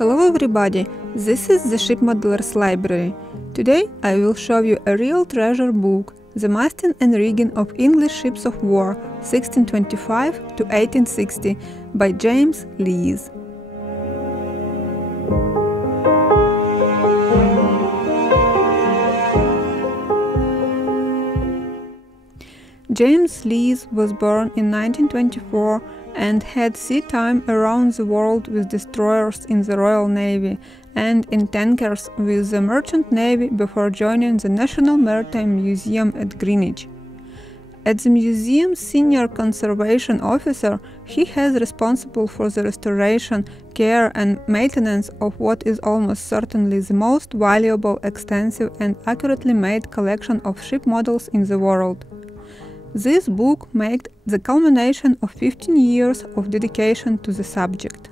Hello everybody, this is the Ship Modelers Library. Today I will show you a real treasure book, The Masting and Rigging of English Ships of War, 1625 to 1860, by James Lees. James Lees was born in 1924 and had sea time around the world with destroyers in the Royal Navy and in tankers with the Merchant Navy before joining the National Maritime Museum at Greenwich. As the museum's senior conservation officer, he is responsible for the restoration, care and maintenance of what is almost certainly the most valuable, extensive and accurately made collection of ship models in the world. This book made the culmination of 15 years of dedication to the subject.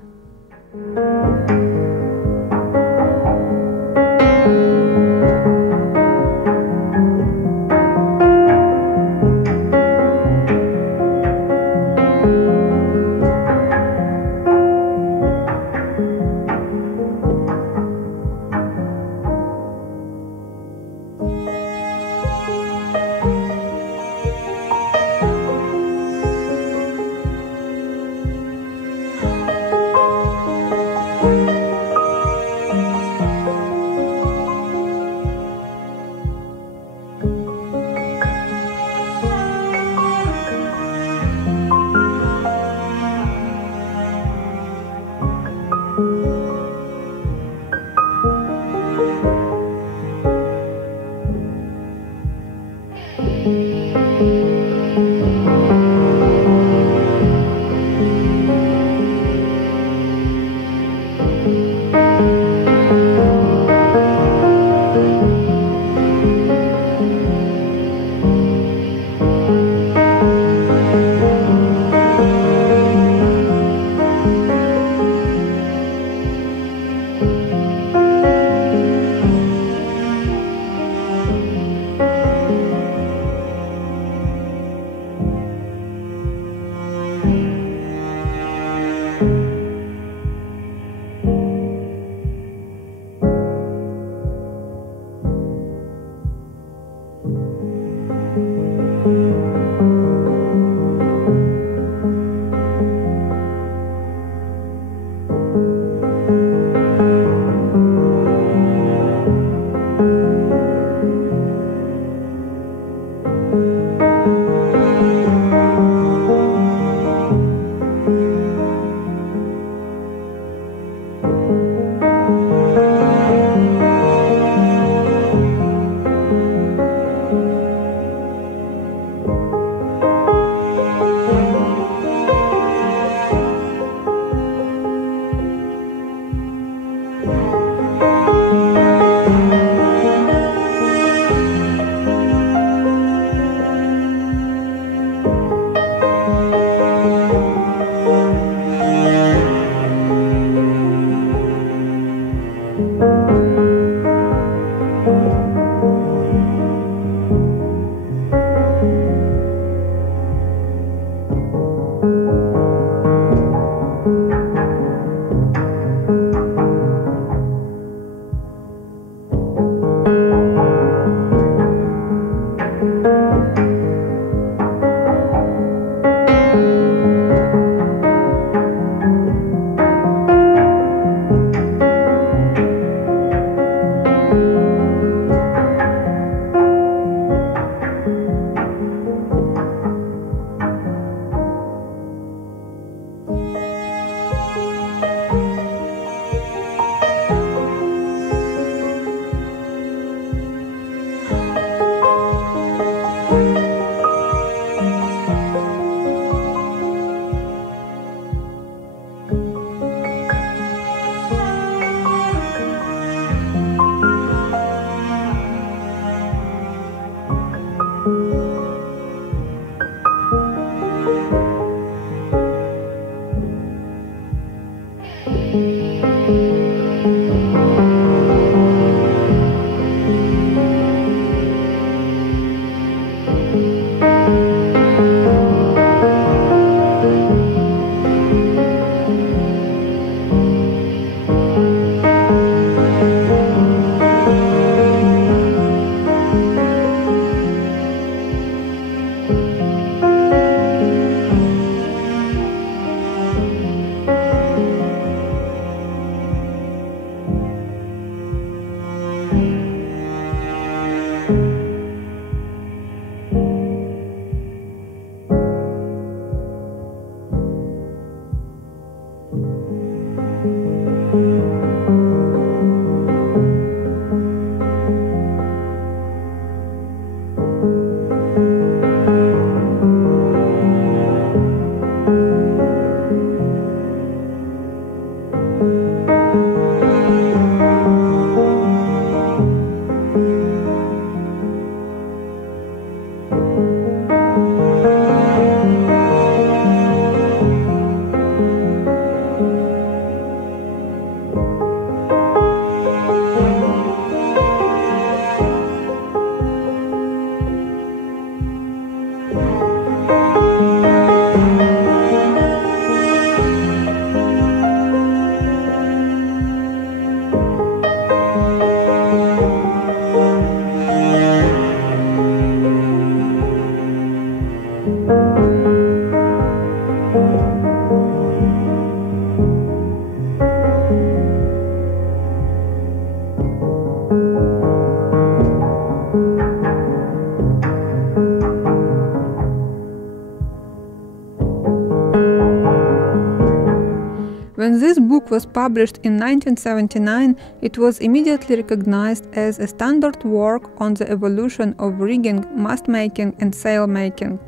When this book was published in 1979, it was immediately recognized as a standard work on the evolution of rigging, mast-making and sail-making.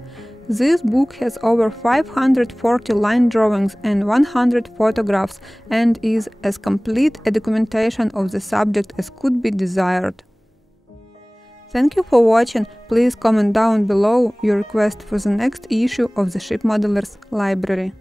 This book has over 540 line drawings and 100 photographs and is as complete a documentation of the subject as could be desired. Thank you for watching. Please comment down below your request for the next issue of the Ship Modelers Library.